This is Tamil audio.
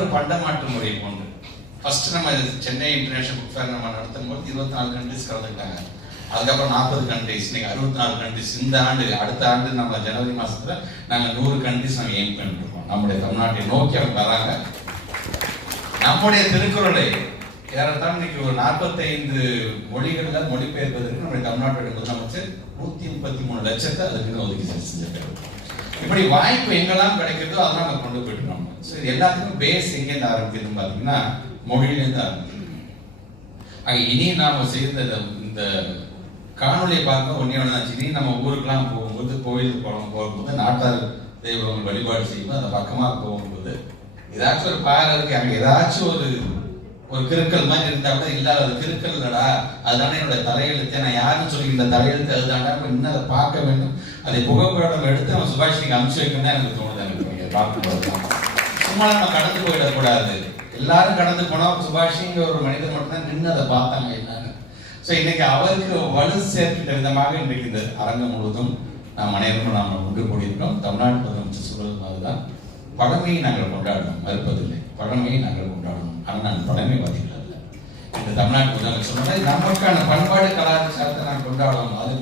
ஒரு பண்டமாற்று முறை போன்று ஃபர்ஸ்ட் நம்ம சென்னை இன்டர்நேஷனல் புக் ஃபேர் நம்ம நடத்தும் போது இருபத்தி நாலு கண்ட்ரிஸ் கலந்துக்கிட்டாங்க. அதுக்கப்புறம் நாற்பது கண்ட்ரிஸ் இன்னைக்கு அறுபத்தி நாலு கண்ட்ரிஸ் இந்த ஆண்டு அடுத்த ஆண்டு நம்ம ஜனவரி மாசத்துல நாங்க நூறு கண்ட்ரிஸ் நம்ம எய்ம் பண்ணிட்டு இருக்கோம் நம்முடைய தமிழ்நாட்டை நோக்கி அவங்க வராங்க. நம்முடைய திருக்குறளை ஏறத்தான் இன்னைக்கு ஒரு நாற்பத்தைந்து மொழிகள்ல மொழிபெயர்ப்பதற்கு நம்முடைய தமிழ்நாட்டுடைய முதலமைச்சர் நூத்தி முப்பத்தி மூணு லட்சத்தை அதுக்குன்னு ஒதுக்கி செஞ்சிருக்காரு. இப்படி வாய்ப்பு எங்கெல்லாம் கிடைக்குதோ அதெல்லாம் நம்ம கொண்டு போயிட்டு நம்ம ஸோ இது எல்லாத்துக்கும் பேஸ் எங்கேருந்து ஆரம்பிக்குதுன்னு பார்த்தீங்கன்னா மொழியிலேருந்து ஆரம்பிக்குது. இனி நாம சேர்ந்த இந்த- காணொலியை பார்க்க ஒன்னே ஒன்று இனி நம்ம ஊருக்கெல்லாம் போகும்போது கோயிலுக்கு போகணும் போகும்போது நாட்டார் தெய்வங்கள் வழிபாடு செய்யும்போது அந்த பக்கமாக போகும்போது ஏதாச்சும் ஒரு பாறை இருக்கு அங்கே ஏதாச்சும் ஒரு ஒரு கிறுக்கல் மாதிரி இருந்தா கூட இல்லாத அது கிருக்கல் இல்லடா அதுதானே என்னோட தலையெழுத்து நான் யாருன்னு சொல்லி இந்த தலையெழுத்து அதுதான்டா இன்னும் அதை பார்க்க வேண்டும். அதை புகைப்படம் எடுத்து நம்ம சுபாஷினிக்கு அனுப்பிச்சு வைக்கணும் தான் எனக்கு தோணுது எனக்கு இங்க பார்க்கும்போது சும்மா நம்ம கடந்து போயிடக்கூடாது. எல்லாரும் கடந்து போனா சுபாஷிங்கிற ஒரு மனிதர் மட்டும்தான் நின்று அதை பார்த்தாங்க எல்லாரும். ஸோ இன்னைக்கு அவருக்கு வலு சேர்க்கிட்ட விதமாக இன்றைக்கு இந்த அரங்கம் முழுவதும் நாம் அனைவரும் நாம் ஒன்று கூடியிருக்கோம் தமிழ்நாடு முதலமைச்சர் சொல்வது மாதிரிதான் பழமையை நாங்கள் கொண்டாடணும். மறுப்பதில்லை. பழமையை நாங்கள் கொண்டாடணும். ஆனால் நான் பழமைவாதிகள் அல்ல. இந்த தமிழ்நாட்டு முதலமைச்சர் நமக்கான பண்பாடு கலாச்சாரத்தை நான் கொண்டாடணும். அது